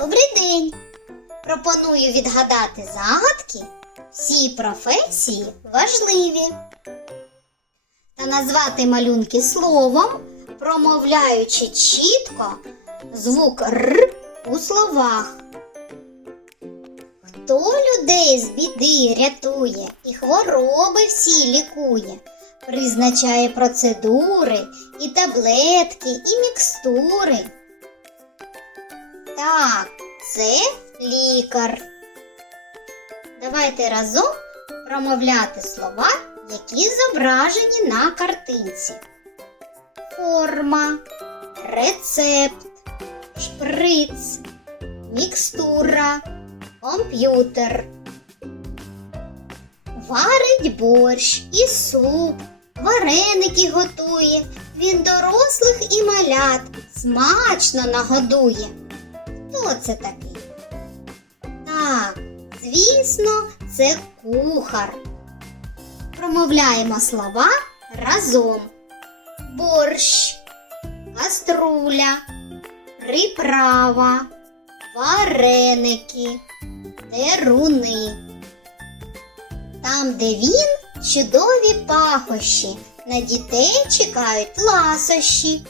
Добрий день! Пропоную відгадати загадки. Всі професії важливі. Та назвати малюнки словом, промовляючи чітко звук Р у словах. Хто людей з біди рятує і хвороби всі лікує, призначає процедури і таблетки, і мікстури. Так, це лікар. Давайте разом промовляти слова, які зображені на картинці. Форма, рецепт, шприц, мікстура, комп'ютер. Варить борщ і суп, вареники готує. Він дорослих і малят смачно нагодує. Хто це такий? Так, звісно, це кухар. Промовляємо слова разом. Борщ, каструля, приправа, вареники, деруни. Там, де він, чудові пахощі, на дітей чекають ласощі,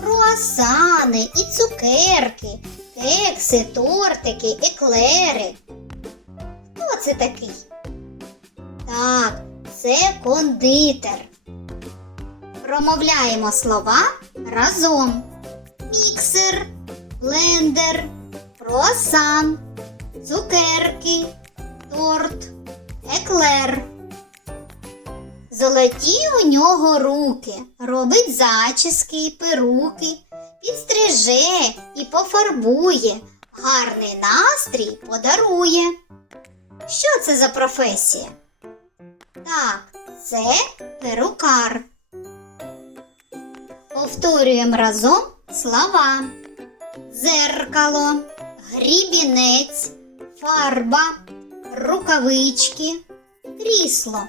круасани і цукерки, кекси, тортики, еклери. Хто це такий? Так, це кондитер. Промовляємо слова разом. Міксер, блендер, круасан, цукерки, торт, еклер. Золоті у нього руки, робить зачіски і перуки, підстриже і пофарбує, гарний настрій подарує. Що це за професія? Так, це перукар. Повторюємо разом слова. Дзеркало, грібінець, фарба, рукавички, крісло.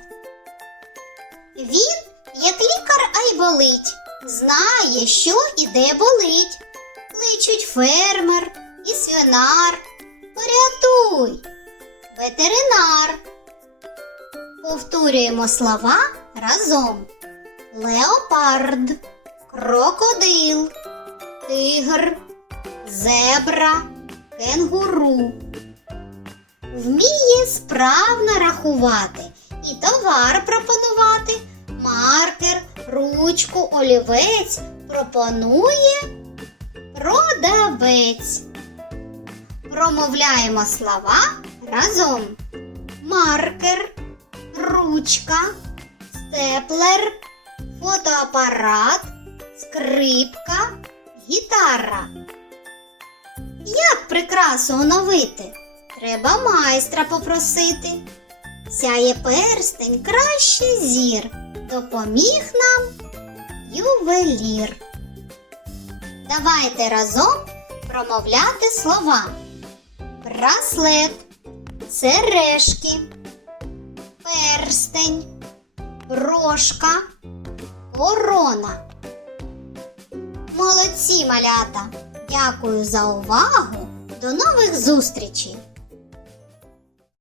Він, як лікар айболить, знає, що і де болить. Кличуть фермер і свинар. Порятуй, ветеринар. Повторюємо слова разом. Леопард, крокодил, тигр, зебра, кенгуру. Вміє справно рахувати і товар пропонувати. Маркер, ручку, олівець пропонує продавець. Промовляємо слова разом. Маркер, ручка, степлер, фотоапарат, скрипка, гітара. Як прикрасу оновити? Треба майстра попросити. Сяє перстень краще зір, допоміг нам ювелір. Давайте разом промовляти слова. Браслет, сережки, перстень, брошка, корона. Молодці, малята! Дякую за увагу! До нових зустрічей!